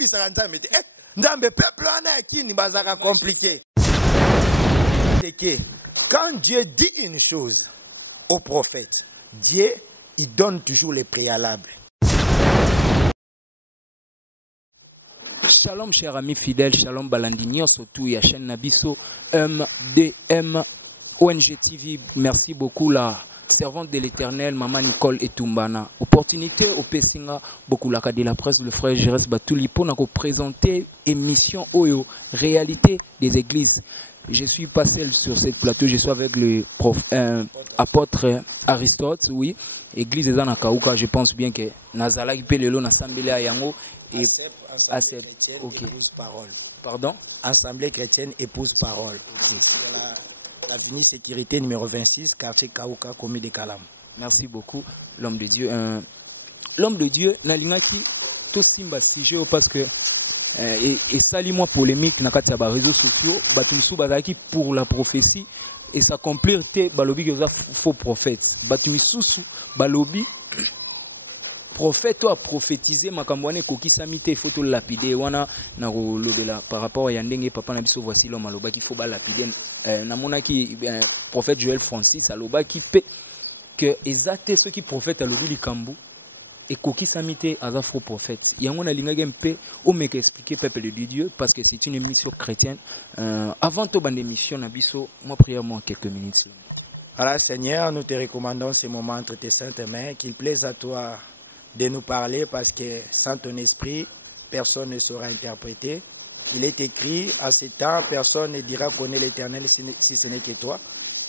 bisaka nzambe te. Nzambe peuple wana kini bazaka compliqué. C'est que quand Dieu dit une chose au prophète, Dieu il donne toujours les préalables. Shalom chers amis fidèles, shalom balandinio surtout ya chaîne Nabiso MDM ONG TV. Merci beaucoup la servante de l'Éternel Maman Nicole Etumbana. Opportunité au Pessinga beaucoup la de la presse le frère Jérès Batouli pour nous présenter émission Oyo réalité des églises. Je suis pas seul sur cette plateau, je suis avec le apôtre Aristote, oui, église des Anakauka, je pense bien que Nazala qui peut le long assemblée à Yango et OK. Pardon? Assemblée chrétienne épouse parole. Okay. L'avenue sécurité numéro 26, quartier Kauka, commune de Kalam. Merci beaucoup, l'homme de Dieu. L'homme de Dieu, Nalingaki, tout simba sujet parce que et sali-moi polémique na kati ya ba réseaux sociaux, batumsu bazaki pour la prophétie et s'accomplir te balobi que faux prophète. Batumisusu balobi prophète a prophétisé makambwane kokisa mite photo lapider wana na lobela par rapport ya ndenge papa na biso voici l'homme aloba qu'il faut ba lapider na monaki prophète Joël Francis aloba qui pe que exacte ceux qui prophète alobi likambu et kokisa mite aza faux prophète yango na linga mpe o meka expliquer peuple de Dieu parce que c'est une émission chrétienne avant to bande émission na biso moi prière moi quelques minutes. Alors Seigneur, nous te recommandons ce moment entre tes saintes mains, qu'il plaise à toi de nous parler parce que sans ton esprit, personne ne saura interpréter. Il est écrit, à ce temps, personne ne dira qu'on est l'Éternel si ce n'est que toi.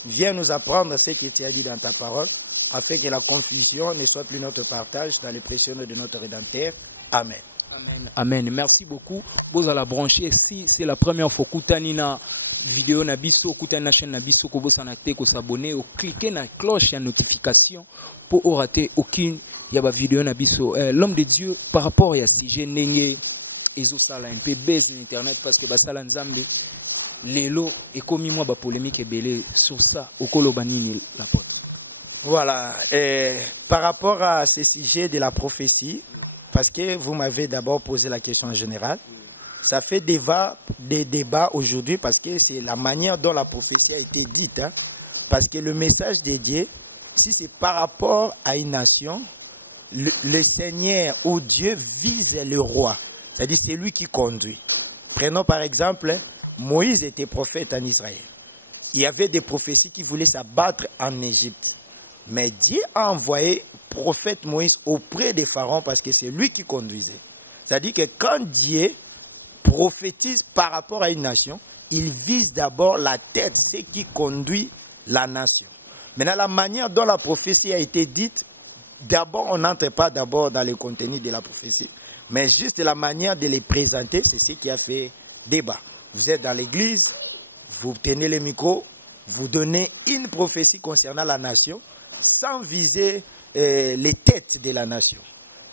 Viens nous apprendre ce que tu as dit dans ta parole, afin que la confusion ne soit plus notre partage dans les pressions de notre Rédempteur. Amen. Amen. Amen. Merci beaucoup. Vous allez brancher. Si c'est la première fois que vous vidéo na biso kutana na chaîne na biso ko bosana te ko s'abonner ou cliquer na cloche ya notification pour rater aucune ya ba vidéo na biso. L'homme de Dieu par rapport à sujet ndenge ezo sala un peu base na internet parce que ba sala nzambe lelo et comme moi ba polémique ebele sur ça okoloba nini la porte. Voilà, par rapport à ce sujet de la prophétie, parce que vous m'avez d'abord posé la question en général. Ça fait des débats aujourd'hui parce que c'est la manière dont la prophétie a été dite. Hein. Parce que le message de Dieu, si c'est par rapport à une nation, le Seigneur ou Dieu vise le roi. C'est-à-dire c'est lui qui conduit. Prenons par exemple, Moïse était prophète en Israël. Il y avait des prophéties qui voulaient s'abattre en Égypte. Mais Dieu a envoyé prophète Moïse auprès des pharaons parce que c'est lui qui conduisait. C'est-à-dire que quand Dieu prophétise par rapport à une nation, il vise d'abord la tête, ce qui conduit la nation. Maintenant, la manière dont la prophétie a été dite, d'abord, on n'entre pas d'abord dans le contenu de la prophétie, mais juste la manière de les présenter, c'est ce qui a fait débat. Vous êtes dans l'église, vous tenez le micro, vous donnez une prophétie concernant la nation, sans viser les têtes de la nation.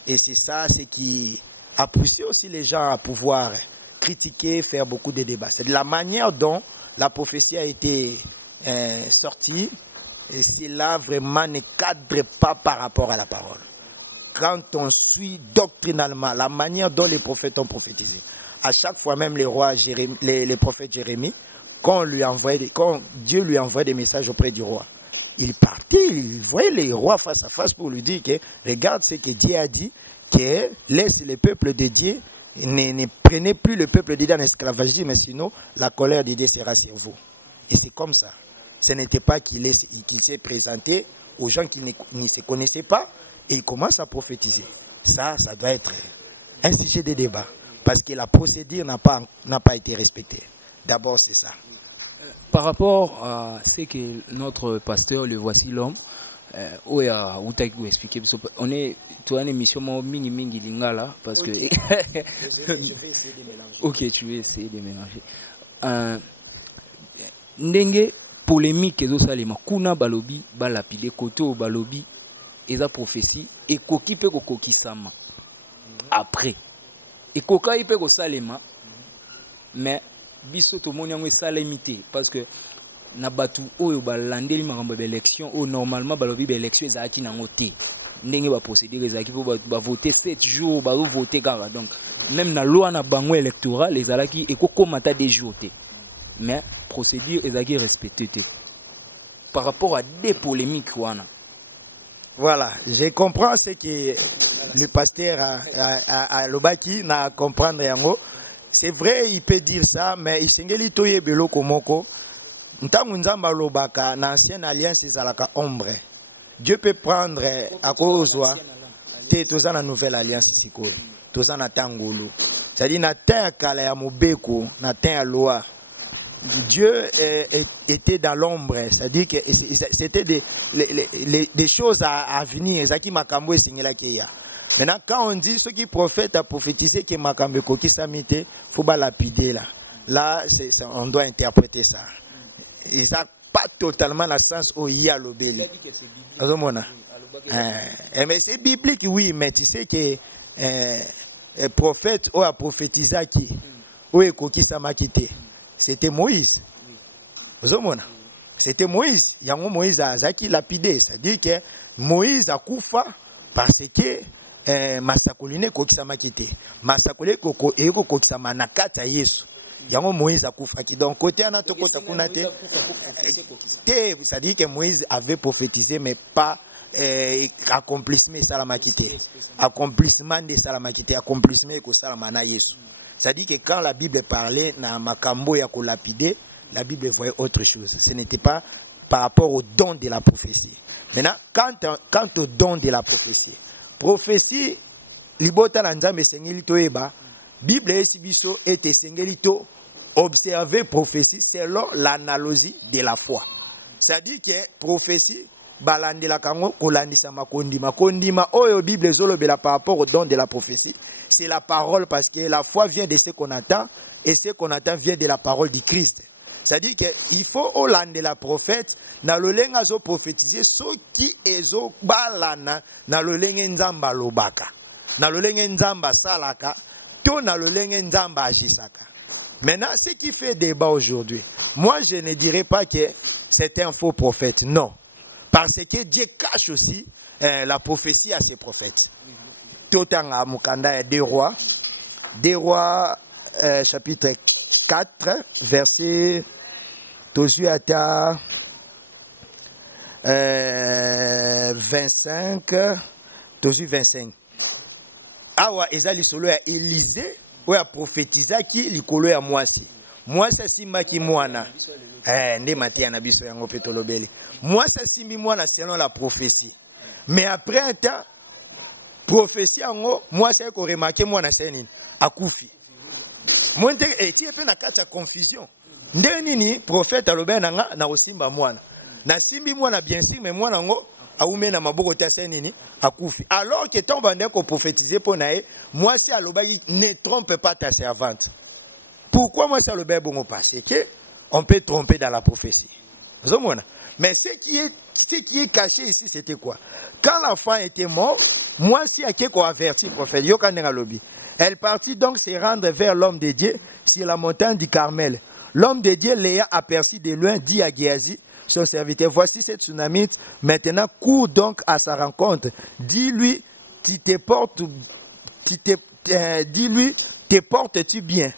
Et c'est ça, ce qui a poussé aussi les gens à pouvoir critiquer, faire beaucoup de débats. C'est de la manière dont la prophétie a été sortie, et cela vraiment ne cadre pas par rapport à la parole. Quand on suit doctrinalement la manière dont les prophètes ont prophétisé, à chaque fois même les prophètes Jérémie, quand Dieu lui envoyait des messages auprès du roi, il partait, il voyait les rois face à face pour lui dire que regarde ce que Dieu a dit, que laisse le peuple de Dieu, ne prenez plus le peuple de Dieu en esclavagisme, mais sinon la colère de Dieu sera sur vous. Et c'est comme ça. Ce n'était pas qu'il s'est présenté aux gens qui ne se connaissaient pas et il commence à prophétiser. Ça doit être un sujet de débat parce que la procédure n'a pas été respectée. D'abord, c'est ça. Par rapport à ce que notre pasteur, le voici l'homme, on est toi une émission mingi lingala parce que je vais essayer de mélanger. OK, tu veux essayer de mélanger. Ndenge polémique ezo salema kuna balobi balapide koto balobi eza prophétie et koki pe kokokisama après et koka ipe ko salema mais biso to moni yango esalemité parce que na batu oyo balandeli makambo ba élection o normalement balobi ba élection ezaki nango te ndenge ba procédure ezalaki po ba voter 7 jours ba voter kaka. Donc même na loi na bango électoral ezalaki ekokoma ta 2 jours te, mais procédure ezalaki respectée par rapport à des polémiques wana. Voilà, je comprends ce que le pasteur a Lobaki na comprendre yango. C'est vrai, il peut dire ça, mais il s'engeli toye belo komoko. Ntango nzamba lobaka na ancienne alliance ezalaka ombre. Dieu peut prendre à cause te toza na nouvelle alliance sikoyo. Toza na tangolo. C'est-à-dire na temps kala ya mobeko, na temps ya loi. Dieu était dans l'ombre, c'est-à-dire que c'était des choses à venir. Maintenant, quand on dit ce qui prophète a prophétisé que Makambe Koki Samite, il faut pas lapider là. Là, on doit interpréter ça. Et ça n'a pas totalement le sens où il y a l'obéli. Mais c'est biblique, oui, mais tu sais que le prophète a prophétisé qui, où est Koki Samakite. C'était Moïse. C'était Moïse. Il y a un Moïse à Zaki lapidé. C'est-à-dire que Moïse a koufa parce que Masakoline kokisama kite. Masakoline koko eko kokisama nakata Yesu. Il y a un Moïse a koufa qui donc côté anatoko takunate. C'est-à-dire que Moïse avait prophétisé mais pas accomplissement salamakite. Accomplissement de salamakite, accomplissement ko salamana Yesu. C'est-à-dire que quand la Bible parlait na makambo ya kolapide, la Bible voyait autre chose. Ce n'était pas par rapport au don de la prophétie. Maintenant, quant au don de la prophétie, libota la nzambe sengeli to eba, Bible esibiso ete sengeli to observer prophétie selon l'analogie de la foi. C'est-à-dire que prophétie balandela kango kolandisa makondima. Kondima oyo Bible zolobela par rapport au don de la prophétie. C'est la parole parce que la foi vient de ce qu'on attend et ce qu'on attend vient de la parole du Christ. C'est-à-dire qu'il faut hollander la prophète na lolenga zo prophétiser ce qui ezo balana na lolenge nzamba lobaka. Na lolenge nzamba salaka to na lolenge nzamba agisaka. Maintenant, ce qui fait débat aujourd'hui, moi je ne dirais pas que c'est un faux prophète, non. Parce que Dieu cache aussi la prophétie à ses prophètes. Totanga Mukanda 2 Rois, chapitre 4, verset 25. Awa ezali solo ya Élisée oya prophétisa ki likolo ya mwasi. Mwasi simba ki mwana. Nde matia na biso yango pe tolobeli. Mwasi simbi mwana selon la prophétie. Mais après un temps prophétie yango mwasi ko remarquer mwana senini akufi. Monte eti epe na kati ya confusion. Nde nini prophète alobe nanga na osimba mwana. Na simbi mwana bien sûr mais mwana ngo aume na maboko ta senini akufi. Alors que ton bande ko prophétiser pour nae, mwasi alobaki ne trompe pas ta servante. Pourquoi mwasi alobe bongo parce que on peut tromper dans la prophétie. Mais ce qui est caché ici, c'était quoi? Quand l'enfant était mort, moi si a quelque averti prophète, elle partit donc se rendre vers l'homme de Dieu sur la montagne du Carmel. L'homme de Dieu l'ayant aperçu de loin dit à Géasi, son serviteur, voici cette tsunamite, maintenant cours donc à sa rencontre. Dis-lui, dis-lui, te portes-tu bien?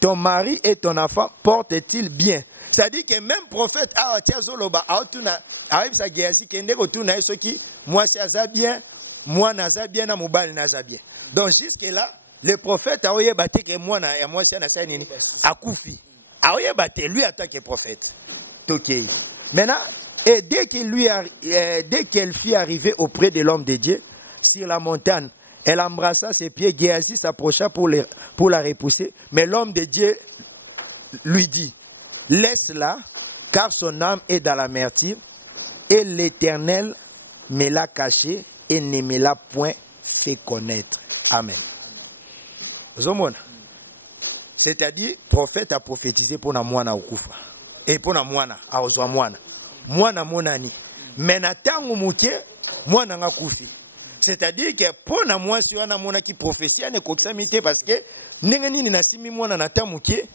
Ton mari et ton enfant portent-ils bien? C'est-à-dire que même prophète a tiazoloba aotuna arrive sa Géasi kende kotuna esoki moi ça bien, moi naza bien na mobali naza bien. Donc jusque là, le prophète a oyeba te que moi na ya moi ça na sa nini akufi. A oyeba te lui en tant que prophète. Tokei. Maintenant, et dès qu'elle fut arrivée auprès de l'homme de Dieu sur la montagne, elle embrassa ses pieds. Géasi s'approcha pour la repousser. Mais l'homme de Dieu lui dit, laisse-la, car son âme est dans l'amertume, et l'Éternel me l'a cachée et ne me l'a point fait connaître. Amen. Zomona. C'est-à-dire, le prophète a prophétisé pour na mwana okufa. Et pour na mwana, a ozwa mwana. Mwana monani. Mais na tango muke, mwana nga kufi. C'est-à-dire que pour na moi si wana mona ki prophétie ne koksamite parce que ndenge nini na simi mwana na tamuke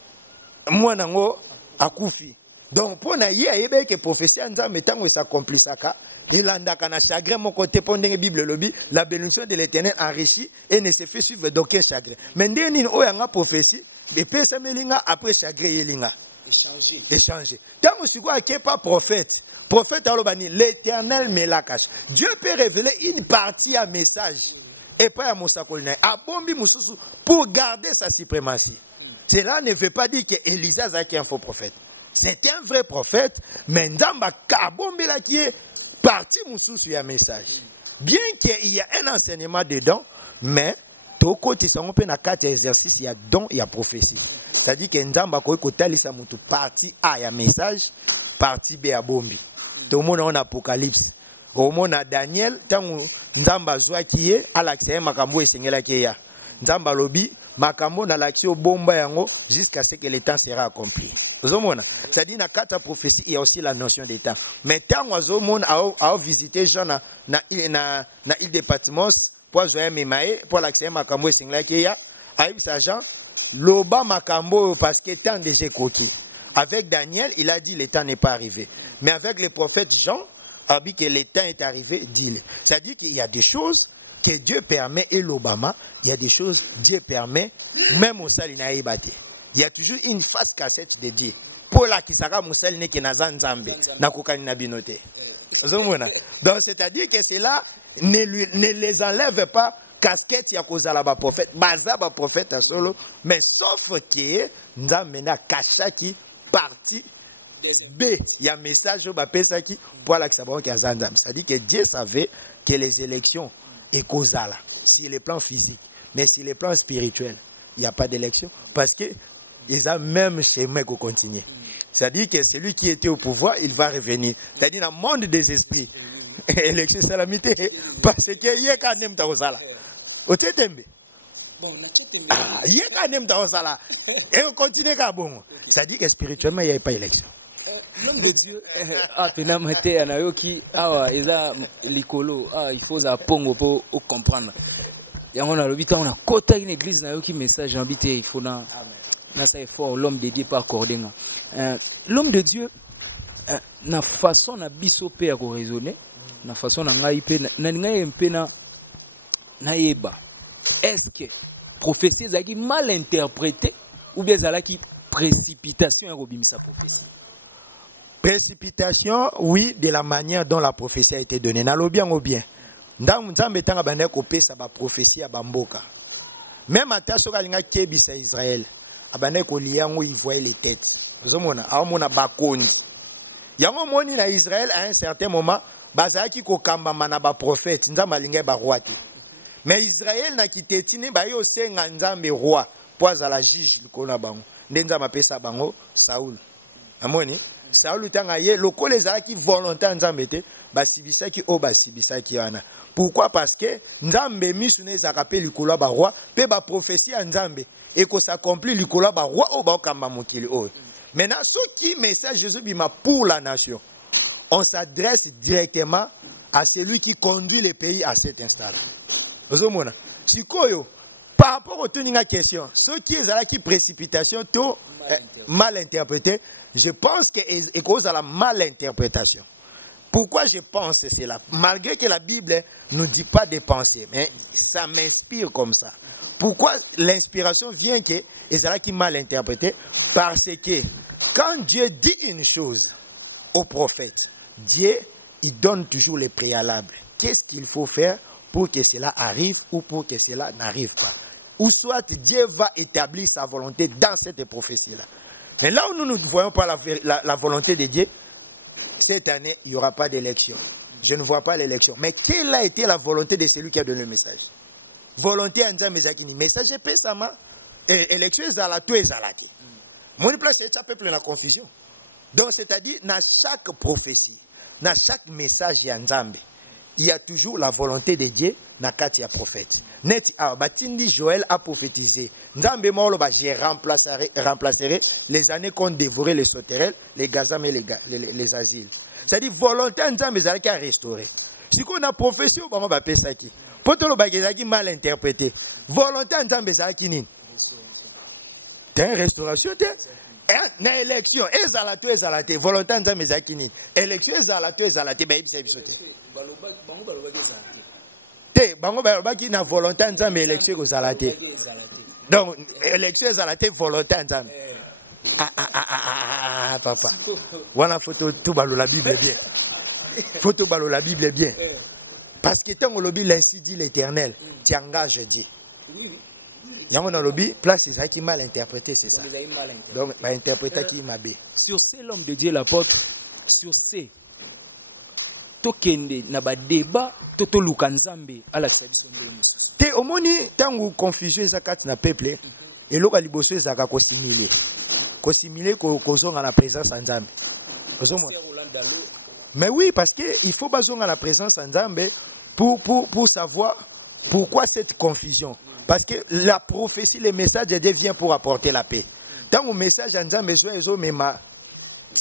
mwana ngo akufi. Donc, pour na ye ayebe que prophétie nzambe tango s'accomplisaka, il andaka na chagrin mon côté pondé Bible lobby, la bénédiction de l'Éternel enrichit et ne se fait suivre d'aucun chagrin. Mais ndeni oyanga prophétie, et pesa melinga après chagrin yelinga. Échanger. Tango siko ake pas prophète. Prophète alobani, l'Éternel me la cache. Dieu peut révéler une partie à message. Et pas à Moussakolina. A bombi Moussou pour garder sa suprématie. Cela ne veut pas dire que Élisa est un faux prophète. C'est un vrai prophète, mais Ndamba Kabombela qui est parti Moussou sur un message. Bien qu'il y a un enseignement dedans, mais Toko Tissangope na 4 exercices, il y a don, il y a prophétie. C'est-à-dire que Ndamba Kotali Samutu partie A, il y a message, partie B, à Bombi. Tout le monde en Apocalypse. Au monde à Daniel, tant Ndamba Zoa qui est, à l'accès, Makambo et Sengela qui est. Ndamba Lobi, Makambo na l'accès au Bomba Yango, jusqu'à ce que le temps sera accompli. C'est-à-dire, dans 4 prophéties, il y a aussi la notion de temps. Mais tant que a visité Jean na île de Patmos, pour jouer Memae, pour l'accès Makambo et Sengela qui est, Aïb Sajan, Loba Makambo, parce que temps déjà coquille. Avec Daniel, il a dit le temps n'est pas arrivé. Mais avec le prophète Jean, il a dit que le temps est arrivé, dit-il. C'est-à-dire qu'il y a des choses que Dieu permet et l'Obama, il y a des choses que Dieu permet, même au Salinaï Bate. Il y a toujours une face cassette de Dieu. Pour la qui sera Moussaline qui n'a pas Nzambe, n'a pas Nabinote. Donc c'est-à-dire que cela ne les enlève pas casquette ya kozala ba prophète, baza ba prophète à solo, mais sauf que Nzambe na kachaki partie B, il y a un message au Bapesaki pour la qui a Zanzam. C'est-à-dire que Dieu savait que les élections est causales sur les plans physiques, mais sur les plans spirituels, il n'y a pas d'élection parce que ils ont même chemin qu'on continue. C'est-à-dire que celui qui était au pouvoir, il va revenir. C'est-à-dire dans le monde des esprits, élection salamité, parce que il y a quand même ta osala. Au tétembe. Il y a quand même ta osala. Et on continue comme bon. C'est-à-dire que spirituellement, il n'y a pas d'élection. L'homme de Dieu, penamate anayoki awa eza likolo, il faut la pongo pour comprendre. Et on a le but on a côté une église nayoki message invité, il faut na ça effort l'homme de Dieu pas accordé. L'homme de Dieu na façon na biso pe à raisonner, na façon na ngai pe na ngai mpe na yeba. Est-ce que prophétie zaki mal interprété ou bien zalaki précipitation à robimisa prophétie? Précipitation, oui, de la manière dont la prophétie a été donnée. Nalo bien ou bien. Nzambe tanga bande kopé sa ba prophétie à bamboka. Même à Tassoka linga kebisa Israël. Abane ko liango il voyait les têtes. Vous mona, a mona bakoni. Yango moni na Israël à un certain moment, bazaki ko kamba mana ba prophète, nzamba linga ba roi. Mais Israël na kitetine ba yo senga nzambe roi, poza la juge likona bango. Ndenza mapesa bango Saul. Amoni Saul tanga ye loko les aki volontaire nzambe te basibisaki o basibisaki wana. Pourquoi? Parce que nzambe misune za rappel likolo ba roi pe ba prophétie nzambe et que s'accomplit likolo ba roi o ba kamba mokili o. Maintenant ce qui message Jésus bima pour la nation. On s'adresse directement à celui qui conduit le pays à cet instant. Ozomona. Sikoyo par rapport au tuninga question, ce qui est là qui précipitation tout mal interprété, je pense que c'est cause de la malinterprétation. Pourquoi je pense cela? Malgré que la Bible ne nous dit pas de penser, mais ça m'inspire comme ça. Pourquoi l'inspiration vient que c'est là qui mal interprété? Parce que quand Dieu dit une chose au prophète, Dieu il donne toujours les préalables. Qu'est-ce qu'il faut faire pour que cela arrive ou pour que cela n'arrive pas? Ou soit Dieu va établir sa volonté dans cette prophétie-là. Mais là où nous ne voyons pas la volonté de Dieu, cette année, il n'y aura pas d'élection. Je ne vois pas l'élection. Mais quelle a été la volonté de celui qui a donné le message? Volonté à Nzambe Zakini. Message est pésamment. Élection est à la tout est à la qui. Mon place est un peu plein de confusion. Donc, c'est-à-dire, dans chaque prophétie, dans chaque message à Nzambe, il y a toujours la volonté de Dieu dans le prophète. Net Batindi Joël a prophétisé. Nzambe molo ba je remplacerai les années qu'on dévorait les sauterelles, les gazam et les asiles. C'est-à-dire volonté Nzambe zalaki a restaurer. Si qu'on a prophétie on va pesa ki. Potolo ba gezaki mal interprété. Volonté Nzambe zalaki nini? T'es restauration t'es. na élection ezalate volonté nzambe ezalaki nini élection ezalate bayebisa biso te bango balobaki na volonté nzambe élection ekozala te donc élection ezalate volonté nzambe papa wana photo tout balola Bible bien photo balola Bible bien parce que tant lobi l'ainsi dit l'Éternel tu engages Dieu. Yango na lobi place ezaki mal interprété, c'est ça. Donc ba interpréter qui m'a bé. Sur ces l'homme de Dieu l'apôtre, sur ces tokende na ba débat toto lukanzambe ala sabiso ndeni. Te omoni tangu confusion ezakati na peuple eloko liboso ezaka ko simuler kozonga na présence ya Nzambe. Ozomona. Mais oui, parce que il faut bazonga la présence ya Nzambe pour savoir pourquoi cette confusion. Parce que la prophétie, le message de Dieu vient pour apporter la paix. Tant que le message de Dieu est besoin, ma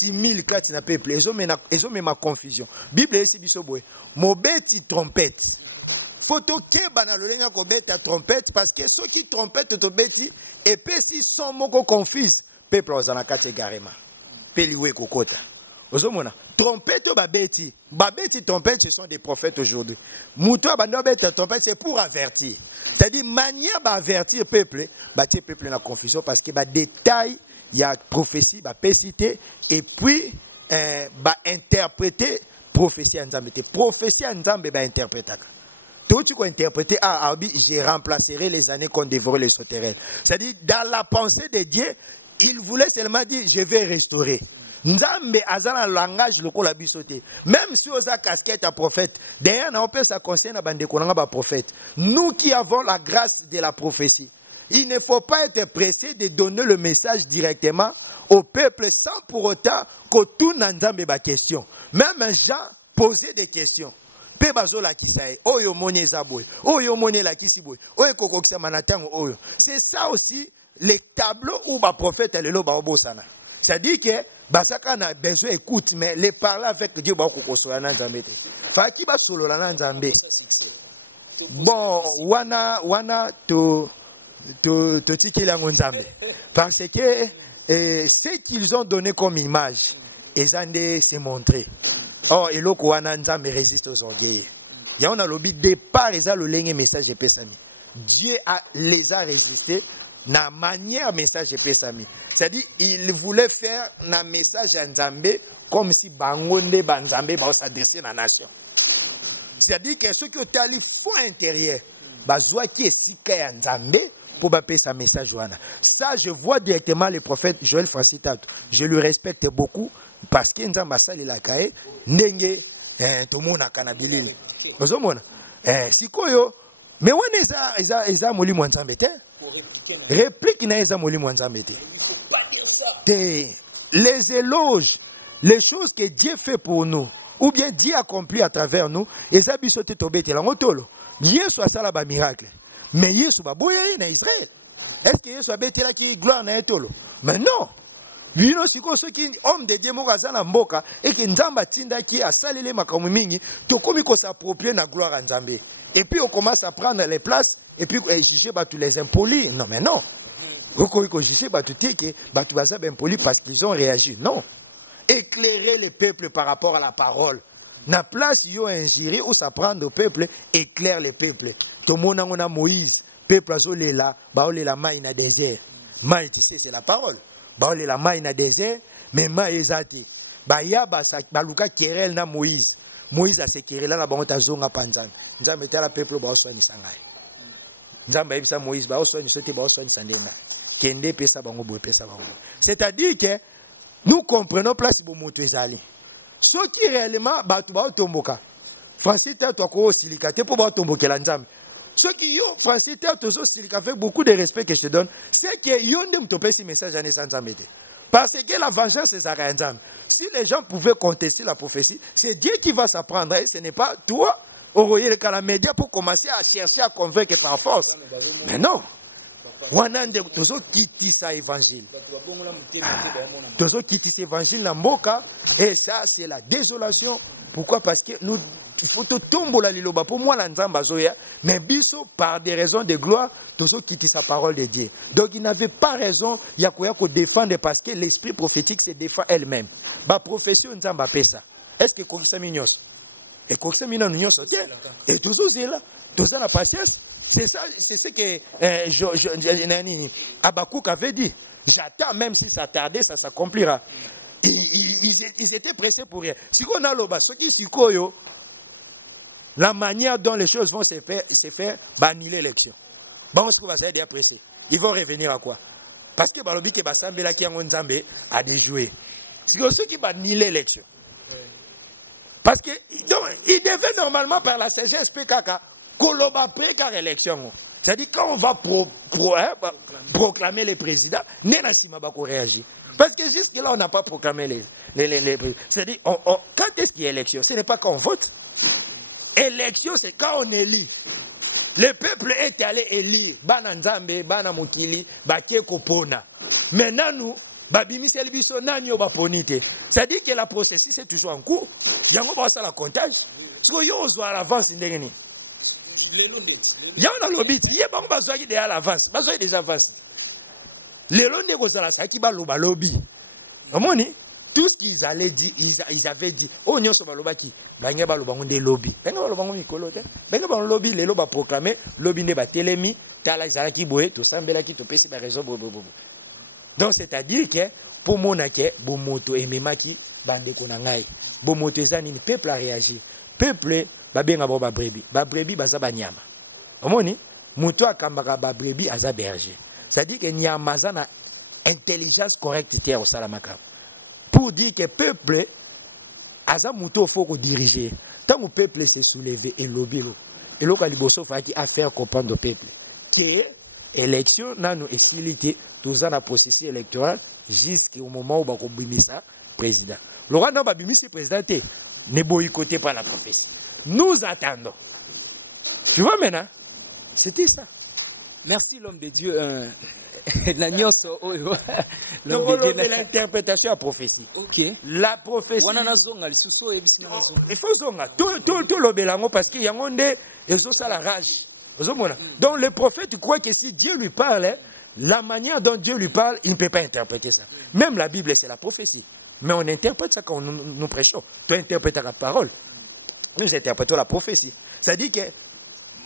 10 000 4 na peuple, ils ont ma confusion. Bible est si boy. Mobeti trompette. Photo ke banalolenga ko beta trompette parce que ceux qui trompette to beti et puis si sont moko confuse, peuple ozana kati garema. Peliwe kokota. Ozomona trompette babeti trompette ce sont des prophètes aujourd'hui. Muto bandobeta trompette c'est pour avertir. C'est-à-dire manière d'avertir peuple, bâtir peuple na confusion parce que ba détail il y a prophétie ba pécité et puis ba interpréter prophétie en Nzambe. Prophétie en Nzambe ba interpréter. Tout tu peux interpréter je remplacerai les années qu'on dévore les sauterelles. C'est-à-dire dans la pensée de Dieu, il voulait seulement dire je vais restaurer. Nzambe azana langage lokola bisote. Même si oza casquette à prophète, derrière na opé ça concerne bande konanga ba prophète. Nous qui avons la grâce de la prophétie, il ne faut pas être pressé de donner le message directement au peuple sans pour autant que tout Nzambe ba question. Même Jean posait des questions. Pe bazo la kisae, oyo mone zaboy, oyo mone la kisiboy, oyo kokokisa manatango oyo. C'est ça aussi les tableaux où ba prophète le lo ba obosana. C'est-à-dire que basaka na besoin écoute mais les parler avec Dieu ba kokosola na Nzambe te. Fa ki ba solola na Nzambe. Bon, wana to tikela Nzambe. Parce que ce qu'ils ont donné comme image, ils ont se montrer. Oh, eloko wana Nzambe résiste aux orgueils. Ya on a lobby départ ils a le lenge message de pesami. Dieu les a résisté na manière message de pesami. C'est-à-dire il voulait faire un message à Nzambe comme si bangonde banzambe ba s'adresser à la nation. C'est-à-dire que ceux qui ont tali fond intérieur bazwa qui est sika ya Nzambe pour passer sa message wana. Ça je vois directement le prophète Joël Francis Tato. Je le respecte beaucoup parce que Nzamba sali la kae ndenge tomona kanabilili. Ozomona sikoyo mais wana eza molimo Nzambe te. Réplique na eza molimo Nzambe te. Les éloges, les choses que Dieu fait pour nous ou bien Dieu accomplit à travers nous, eza biso te tobetela ngotolo. Yesu asala ba miracle. Mais Yesu ba boya na Israël. Est-ce que Yesu abetela ki gloire na etolo? Mais non. Lui non siko ceux qui homme de Dieu mokaza na mboka et que Nzamba tinda ki asalele makambo mingi to komi ko s'approprier na gloire à Nzambe. Et puis on commence à prendre les places et puis juger tous les impolis. Non mais non. Ko juger tous que batu baza impolis parce qu'ils ont réagi. Non. Éclairer le peuple par rapport à la parole. Na place yo injiri ou s'apprendre au peuple, éclaire le peuple. To mona ngona Moïse, peuple azolela, baolela mai na désert. Mai tu sais c'est la parole. Baolela mai na désert, mais mai ezati. Ba ya ba luka querelle na Moïse. Moïse a se querelle na bango tazonga panzana. Nzambe tala peuple ba oswa misanga. Nzambe ebisa Moïse ba oswa nisote ba oswa nisandenga. Kende pesa bango boye pesa bango. C'est-à-dire que nous comprenons place bo moto ezali. Ce qui réellement batu ba otomboka. Francis Tato ko silika te pour ba otombokela Nzambe. Ce qui yo Francis Tato zo silika avec beaucoup de respect que je te donne, c'est que yo ndem to pesi message à Nzambe te. Parce que la vengeance c'est à Nzambe. Si les gens pouvaient contester la prophétie, c'est Dieu qui va s'apprendre et ce n'est pas toi au royaume de la média pour commencer à chercher à convaincre par force. Mais non. Wanande tozo kitisa évangile. Tozo kitisa évangile na mboka et ça c'est la désolation. Pourquoi? Parce que nous il faut tout tomber liloba pour moi la nzamba zoya mais biso par des raisons de gloire tozo kitisa parole de Dieu. Donc il n'avait pas raison ya koya ko défendre parce que l'esprit prophétique se défend elle-même. Ba profession nzamba pesa. Est-ce que kokisa minyos? Et kokisa mina nyos tiens. Et toujours c'est là. Tozo la patience. C'est ça, c'est ce que Habakkuk avait dit. J'attends, même si ça tardait, ça s'accomplira. Ils étaient pressés pour rien. Si on a l'oba, ce qui est la manière dont les choses vont se faire, bannir l'élection. Bon, ce qu'on va dire pressé. Ils vont revenir à quoi? Parce que Balobi qui Basambe là qui a a déjoué. C'est ceux qui bannir l'élection. Parce que il devait normalement par la sagesse PKK. Koloba précar élection. C'est-à-dire quand on va proclamer les présidents, Nenasima va réagir. Parce que jusque-là, on n'a pas proclamé les présidents. C'est-à-dire, quand est-ce qu'il y a élection? Ce n'est pas quand on vote. Élection, c'est quand on élit. Le peuple est allé élire. Bana Nzambe, Bana Mokili, Baké Kopona. Maintenant, nous, Babimi Selbiso, Nanyo Baponite. C'est-à-dire que la processus est toujours en cours. Il y a un la comptage. Si on y a l'avance, il y a un lobby, il y a besoin de l'avance, besoin déjà avance. Les Londres qui va lobby. Tout ce qu'ils allaient dire, ils avaient dit, oh non, c'est lobby, banga ba lobango des lobby. Banga lobango mikolo te. Banga ba lobby, les lobby proclamé, lobby ne ba telemi, tala izala ki boye, to sambela ki to pesi ba raison bobo. Donc c'est-à-dire que pour monake, bomoto ememaki bande konangai. Bomoto ezani ni peuple a réagi. Peuple babenga bo ba brebi baza ba nyama. Omoni muto akambaka ba brebi aza berger. C'est-à-dire que nyama za na intelligence correcte te au salamaka. Pour dire que peuple aza muto faut ko diriger. Tant que peuple s'est soulevé et lobilo. Et lo ka liboso fa ki a faire comprendre au peuple que élection nanu esilité toza na processus électoral jusqu'au moment où ba ko bimisa président. Le roi n'a pas bimisa président ne boycotté par la prophétie. Nous attendons. Tu vois maintenant? C'était ça. Merci l'homme de Dieu. L'interprétation à prophétie. Ok. La prophétie. Il faut zonga. Tout le bélango parce qu'il y a un monde ça la rage. Donc le prophète croit que si Dieu lui parle, la manière dont Dieu lui parle, il ne peut pas interpréter ça. Même la Bible, c'est la prophétie. Mais on interprète ça quand nous prêchons. Tu interprètes la parole. Nous interprétons la prophétie. C'est-à-dire que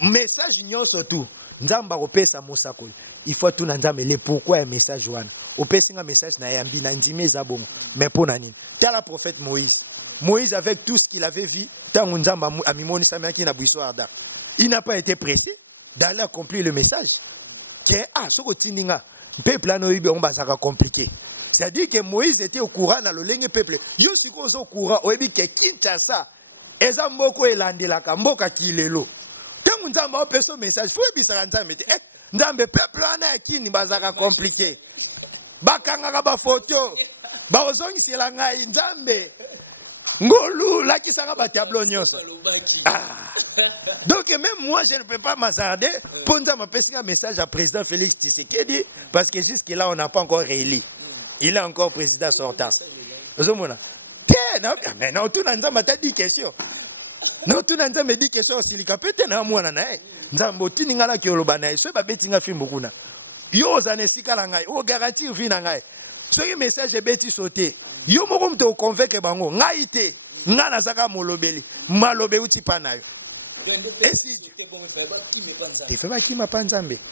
message ignore surtout. Nzamba opesa mosakoli. Il faut tout nzamba le pourquoi un message wana. Opesa un message na yambi na nzime zabongo. Mais pour nani? T'as la prophète Moïse. Moïse avec tout ce qu'il avait vu, tant nzamba amimoni samaki na buiso arda. Il n'a pas été pressé d'aller accomplir le message. Que soko tininga peuple anoibe on basaka compliqué. C'est-à-dire que Moïse était au courant dans le ligne peuple. Yo siko zo courant oyebi ke Kinshasa eza mboko elandelaka mboka kilelo. Tant nzamba opesa message faut ebisaka nzambe te. Nzambe peuple ana kini bazaka compliqué. Bakanga ba photo. Ba ozongisela ngai nzambe. Ngolu la qui sera ba tableau nyonso. Donc même moi je ne peux pas m'attarder pour nzamba pesa un message à président Félix Tshisekedi parce que jusque là on n'a pas encore réélu. Il est encore président sortant. Mais non, tout le monde m'a dit question. Non, tout le monde m'a dit question. Si il a pété, non, moi, non, non, tu n'as pas de l'obanaï. Je ne sais pas si tu as fait beaucoup. Yo, ça n'est pas la yo, garantie, vie, nangai. Ce message est bêti sauté. Yo, moi, te convaincre, bango, ngaïté, ngana zaka molobeli, malobé ou tipanayo.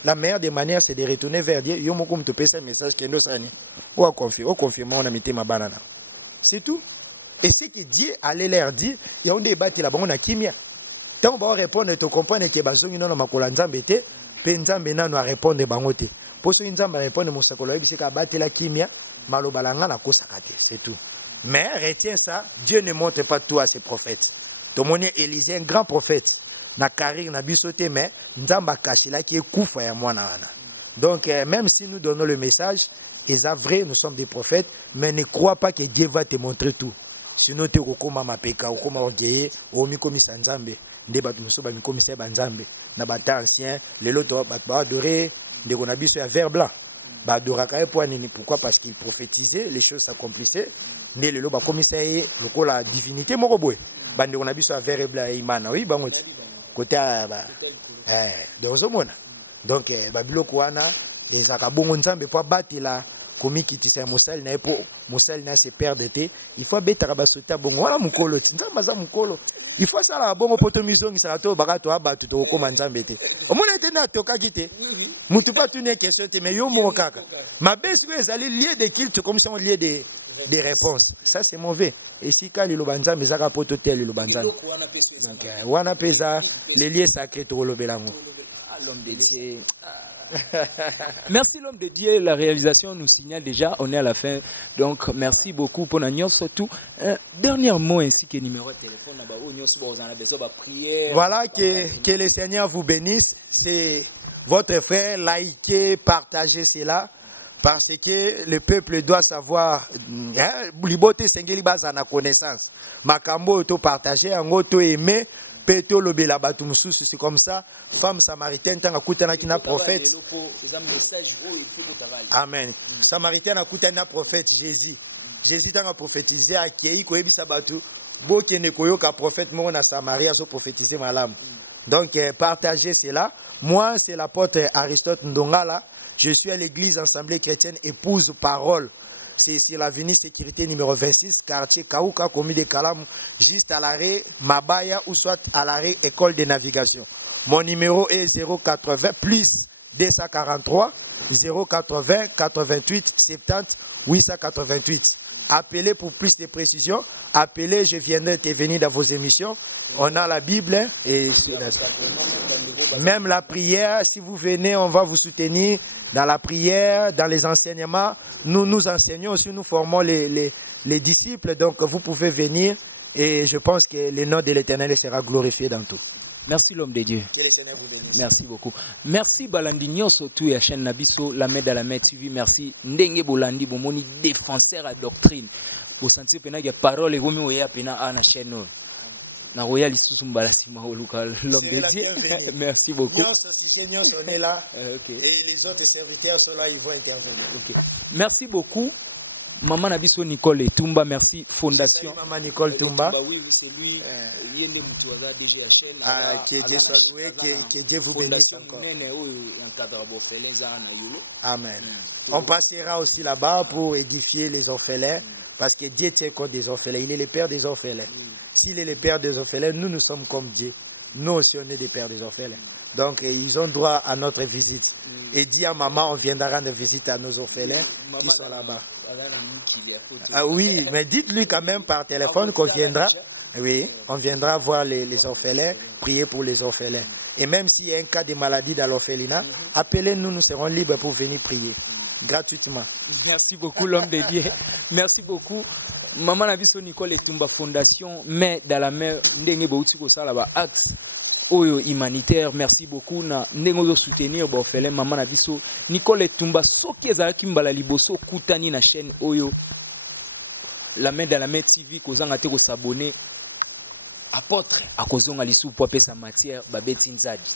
La meilleure des manières, c'est de retourner vers Dieu. Yo, moi, comme te passe un message qui est notre année. Ou à confirmer, on a mis ma banane. C'est tout. Et ce que Dieu allait leur dire, il y a un débat là-bas, on a kimia. Tant on va répondre, tu comprends que bazongi non makola nzambe te, pe nzambe nanu a répondre bangote. Pour ce nzambe répondre mon sakolo c'est ka battre la kimia, malobalanga na kosakate, c'est tout. Mais retiens ça, Dieu ne montre pas tout à ses prophètes. Tomoni Élisée un grand prophète. Na carrière na bisoté mais nzamba caché là qui est kufa ya mwana wana. Donc même si nous donnons le message, c'est vrai, nous sommes des prophètes, mais ne crois pas que Dieu va te montrer tout. Sinon te kokoma mapeka, kokoma orgueilleux, omikomisa nzambe, nde batu muso ba mikomisa ba nzambe, na bata ancien, lelo to ba adorer ndeko na biso ya vert blanc badoraka ye po nini pourquoi parce qu'il prophétisait les choses s'accomplissaient nde lelo bakomisa ye lokola divinité moko boye bandeko na biso ya vert et blanc imana oui bango côté donc ozomona donc babiloko wana ezaka bongo nzambe po abatela komikitisa ya mosali na ye po mosali na se perdre te il faut abetaka basota bongo wana mokolo ti nzambe aza mokolo il faut asalaka bongo po tomizongisaka to baka to abato tokokóma nzambe te omona ete nde atokaki te mutu mpe atuni ye question te mais yo moko kaka mabe sikoyo ezali lieu de culte comme ça lieu de réponse ça c'est mauvais esika liloba nzambe ezaka po toteya liloba nzambe donc wana mpe eza le lieu sacré tokolobela yango. L'homme de Dieu. Merci l'homme de Dieu. La réalisation nous signale déjà, on est à la fin. Donc merci beaucoup pour nous surtout. Dernier mot ainsi que numéro de téléphone. Voilà, que le Seigneur vous bénisse. C'est votre frère. Likez, partagez cela. Parce que le peuple doit savoir, libote sengeli baza na connaissance. Makambo to partager, ango to aimer. Peto lobela batu mususu, c'est comme ça. Femme samaritaine tanga kutana kina prophète. Amen. Samaritaine akutana na prophète Jésus. Jésus tanga prophétiser akei ko ebisa batu bokene koyoka prophète mo na Samaria so prophétiser malam. Donc partagez cela. Moi c'est l'apôtre Aristote Ndongala. Je suis à l'église Assemblée chrétienne épouse parole. C'est sur l'avenue Sécurité numéro 26, quartier Kaouka, commune de Kalam, juste à l'arrêt Mabaya ou soit à l'arrêt École de navigation. Mon numéro est 080 plus 243 080 88 70 888. Appelez pour plus de précisions. Appelez, je viendrai te venir dans vos émissions. On a la Bible et même la prière. Si vous venez, on va vous soutenir dans la prière, dans les enseignements. Nous nous enseignons aussi, nous formons les disciples. Donc vous pouvez venir et je pense que le nom de l'Éternel sera glorifié dans tout. Merci l'homme de Dieu. Que le Seigneur vous bénisse. Merci beaucoup. Merci Balandinho surtout à chaîne Nabiso, la Med à la Med TV. Merci Ndenge Bolandi Bomoni défenseur à doctrine. Vous sentez que la parole est remise au pena à la chaîne. Na royal Isumbalassima l'homme de Dieu. Merci beaucoup. On est là. Et les autres serviteurs sont là, ils vont intervenir. Okay. Merci beaucoup. Maman Nabiso Nicole Tumba, merci Fondation. Maman Nicole Tumba. Oui, c'est lui. Il y a des Moutuaza DGHN. Que Dieu vous bénisse encore. Amen. On passera aussi là-bas pour édifier les orphelins. Parce que Dieu tient compte des orphelins. Il est le père des orphelins. S'il est le père des orphelins, nous, nous sommes comme Dieu. Nous aussi, on est des pères des orphelins. Donc, ils ont droit à notre visite. Et dit à maman, on viendra rendre visite à nos orphelins qui sont là-bas. Ah oui, mais dites-lui quand même par téléphone qu'on viendra. Oui, on viendra voir les orphelins, prier pour les orphelins. Et même s'il y a un cas de maladie dans l'orphelinat, appelez-nous, nous serons libres pour venir prier. Gratuitement. Merci beaucoup l'homme de Dieu. Merci beaucoup. Maman Nabiso Nicole Tumba Fondation, mais dans la mer, Ndenge Boutiko Salaba Axe, Oyo humanitaire. Merci beaucoup. Na Ndenge soutenir Bofele, Maman Nabiso Nicole Tumba, Soki Zaki Mbala Liboso, Koutani na chaîne Oyo, la main dans la mer TV, Kozanga Teko s'abonner. Apôtre, à Kozonga Lissou, pour sa matière, Babeti Nzadi.